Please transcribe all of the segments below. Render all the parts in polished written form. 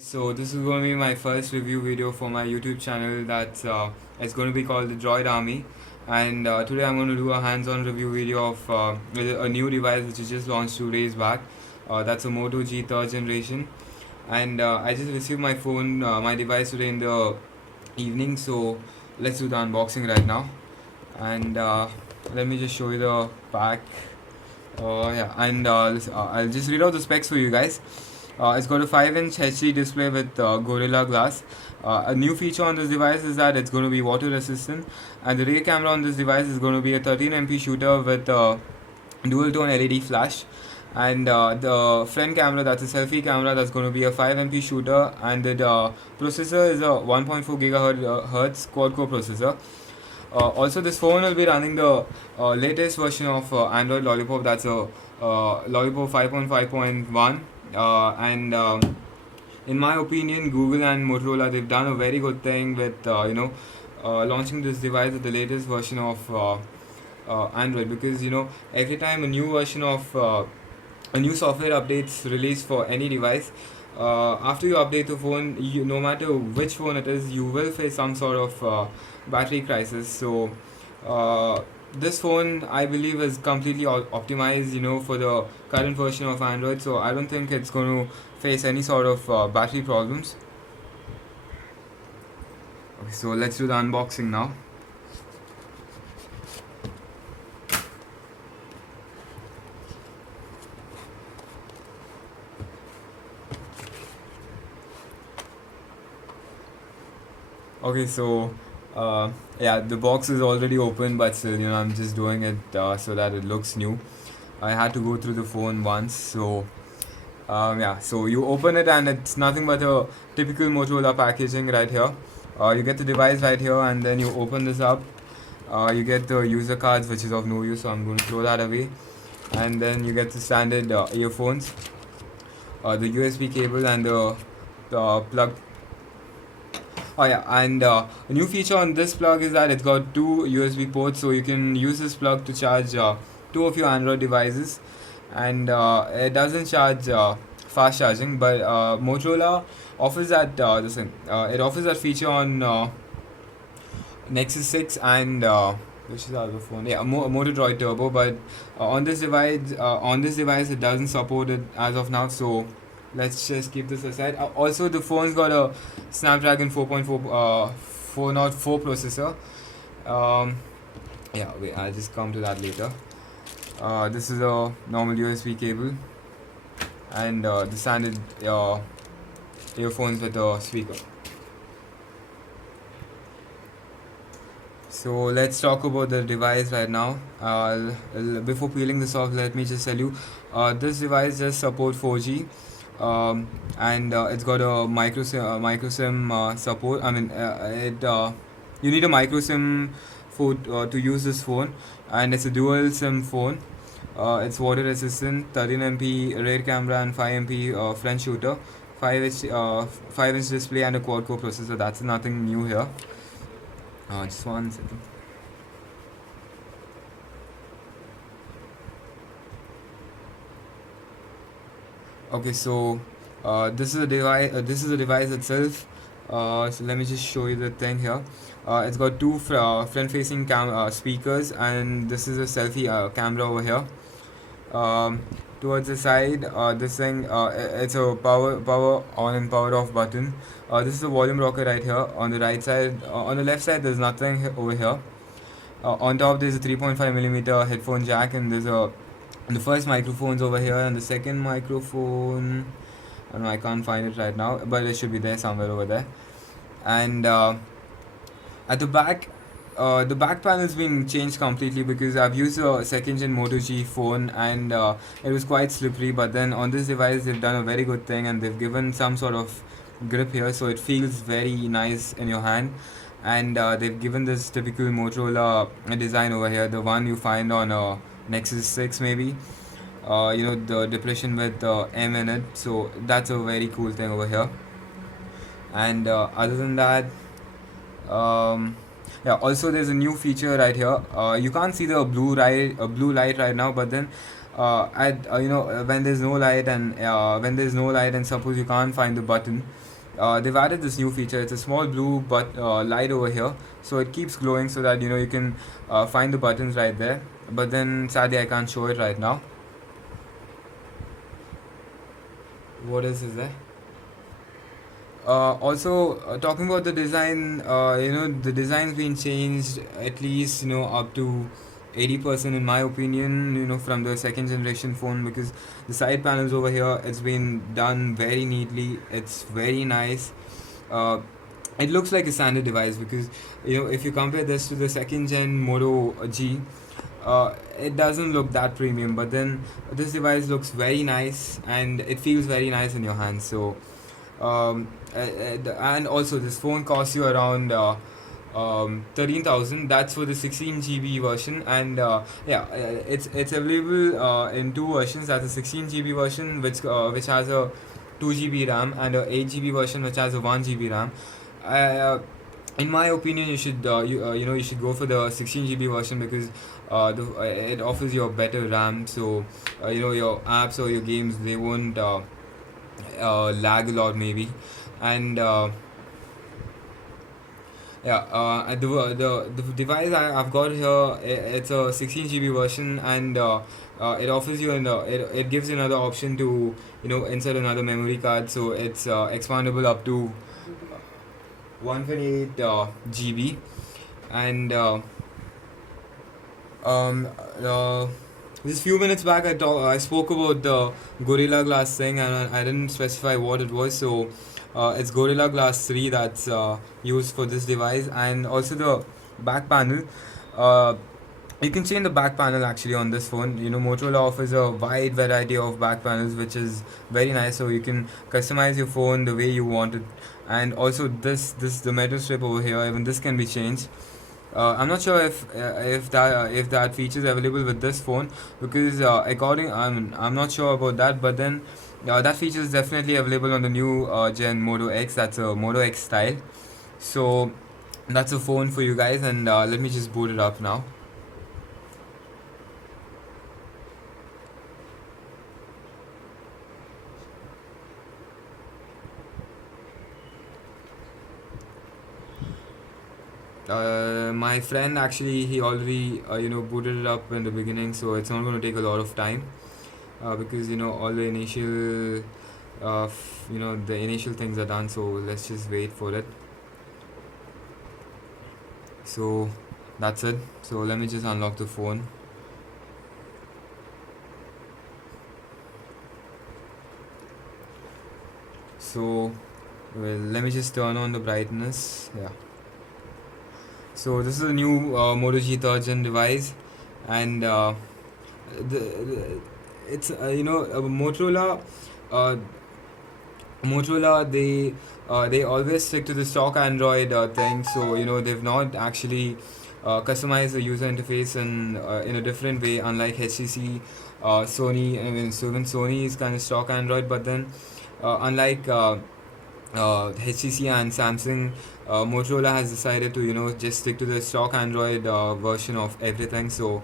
So this is going to be my first review video for my YouTube channel. That's it's going to be called the Droid Army, and today I'm going to do a hands-on review video of a new device which is just launched 2 days back. That's a Moto G third generation, and I just received my phone, my device today in the evening. So let's do the unboxing right now, and let me just show you the pack. I'll just read out the specs for you guys. It's got a 5-inch HD display with Gorilla Glass. A new feature on this device is that it's going to be water resistant, and the rear camera on this device is going to be a 13 MP shooter with dual tone LED flash. And the front camera, that's a selfie camera, that's going to be a 5 MP shooter, and the processor is a 1.4 gigahertz quad core processor. Also, this phone will be running the latest version of Android Lollipop. That's a Lollipop 5.5.1, and in my opinion, Google and Motorola, they've done a very good thing with launching this device with the latest version of Android, because every time a new version of a new software updates released for any device, after you update the phone, no matter which phone it is, you will face some sort of battery crisis. So this phone, I believe, is completely optimized, for the current version of Android. So I don't think it's going to face any sort of battery problems. Okay, so let's do the unboxing now. Okay, so yeah, the box is already open, but still, I'm just doing it so that it looks new. I had to go through the phone once, so yeah. So you open it, and it's nothing but a typical Motorola packaging right here. You get the device right here, and then you open this up. You get the user cards, which is of no use, so I'm going to throw that away. And then you get the standard earphones, the USB cable, and the plug. Oh yeah, and a new feature on this plug is that it's got two USB ports, so you can use this plug to charge two of your Android devices, and it doesn't charge fast charging, but Motorola offers that it offers that feature on Nexus 6 and which is the other phone? Yeah, Moto Droid Turbo, but on this device, it doesn't support it as of now. So let's just keep this aside. Also, the phone's got a Snapdragon 404 processor. Yeah, wait, I'll just come to that later. This is a normal USB cable, and the standard earphones with a speaker. So let's talk about the device right now. Before peeling this off, let me just tell you, this device does support 4G, and it's got a micro SIM support. I mean, you need a micro SIM for to use this phone, and it's a dual SIM phone. It's water resistant, 13 MP rear camera, and 5 MP front shooter, 5-inch display, and a quad core processor. That's nothing new here. Just one second. Okay, so this is a device. This is a device itself. So let me just show you the thing here. It's got two front-facing speakers, and this is a selfie camera over here. Towards the side, this thing, it's a power on and power off button. This is a volume rocker right here. On the right side, on the left side, there's nothing over here. On top, there's a 3.5 mm headphone jack, and there's the first microphone's over here, and the second microphone, I don't know, I can't find it right now, but it should be there somewhere over there. And at the back, the back panel's been changed completely, because I've used a second gen Moto G phone, and it was quite slippery. But then on this device, they've done a very good thing, and they've given some sort of grip here, so it feels very nice in your hand. And they've given this typical Motorola design over here, the one you find on Nexus 6 maybe. The depression with M in it, so that's a very cool thing over here. And other than that, yeah, also there's a new feature right here. You can't see the blue light right now, but then when there's no light, and suppose you can't find the button, they've added this new feature. It's a small blue light over here, so it keeps glowing so that you can find the buttons right there. But then sadly I can't show it right now. What else is there? Also, talking about the design, the design's been changed at least, up to 80% in my opinion, from the second generation phone, because the side panels over here, it's been done very neatly. It's very nice. Uh, it looks like a standard device because, if you compare this to the second gen Moto G, it doesn't look that premium, but then this device looks very nice and it feels very nice in your hands. So and also this phone costs you around 13,000. That's for the 16 GB version, and it's available in two versions. That's a 16 GB version which has a 2 GB RAM, and a 8 GB version which has a 1 GB RAM. uh, in my opinion, you should go for the 16 GB version because it offers you a better RAM. So your apps or your games, they won't lag a lot maybe. And the device I've got here, it's a 16 GB version, and it offers you it gives you another option to insert another memory card, so it's expandable up to 128 GB. And um, uh, just few minutes back, I spoke about the Gorilla Glass thing, and I didn't specify what it was. So it's Gorilla Glass 3 that's used for this device, and also the back panel. Uh, you can change the back panel actually on this phone. Motorola offers a wide variety of back panels, which is very nice. So you can customize your phone the way you want it, and also this the metal strip over here. Even this can be changed. I'm not sure if that feature is available with this phone, because I'm not sure about that, but then that feature is definitely available on the new gen Moto X. That's a Moto X style. So that's a phone for you guys, and let me just boot it up now. My friend actually, he already booted it up in the beginning, so it's not going to take a lot of time, because all the initial the initial things are done. So let's just wait for it. So that's it. So let me just unlock the phone. So let me just turn on the brightness. Yeah. So this is a new Moto G3 gen device, and the it's uh, Motorola, they always stick to the stock Android thing. So they've not actually customized the user interface in a different way, unlike HTC, Sony. I mean, so even Sony is kind of stock Android, but then unlike HTC and Samsung, Motorola has decided to just stick to the stock Android version of everything. So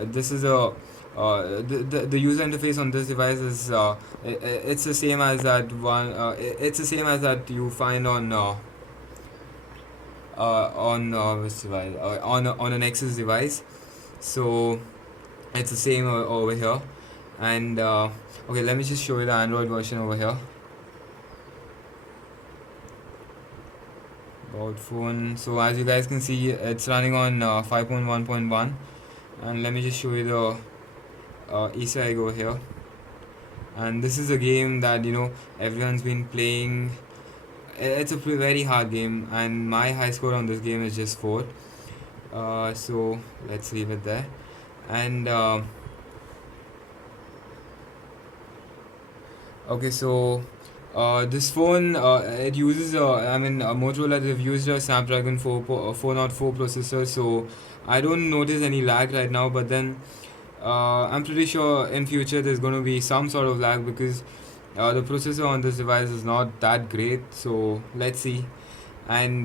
this is a the user interface on this device is it's the same as that one. It's the same as that you find on which device, on an Nexus device. So it's the same over here. And okay, let me just show you the Android version over here. About phone. So as you guys can see, it's running on 5.1.1, and let me just show you the Easter egg over here. And this is a game that everyone's been playing. It's a very hard game, and my high score on this game is just 4. So let's leave it there. And okay, so this phone, it uses Motorola, they've used a Snapdragon 404 processor, so I don't notice any lag right now. But then I'm pretty sure in future there's going to be some sort of lag, because the processor on this device is not that great. So let's see. And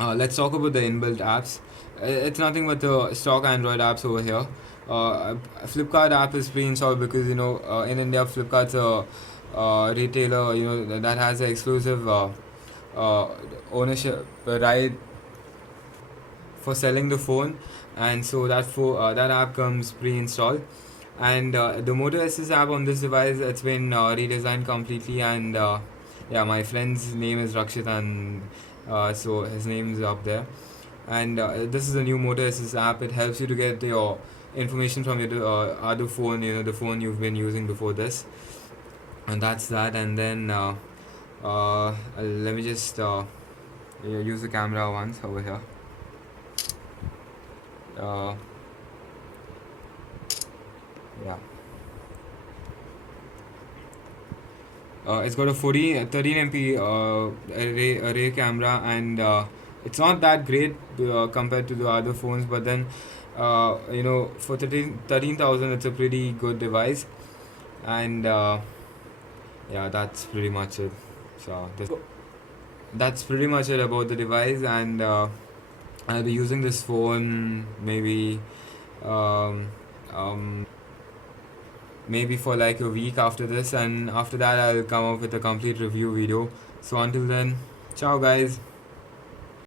let's talk about the inbuilt apps. It's nothing but the stock Android apps over here. Flipkart app is pre-installed because in India Flipkart's a retailer that has an exclusive uh, ownership right for selling the phone, and so that app comes pre-installed. And the Moto SS app on this device, it's been redesigned completely, and yeah, my friend's name is Rakshit, and so his name is up there. And this is a new Moto SS app. It helps you to get your information from your other phone, the phone you've been using before this, and that's that. And then let me just use the camera once over here. uh, yeah. It's got a 13 MP array camera, and it's not that great compared to the other phones, but then for 13,000 it's a pretty good device. And yeah, that's pretty much it. So that's pretty much it about the device. And I'll be using this phone um, um, maybe for like a week after this, and after that I'll come up with a complete review video. So until then, ciao guys.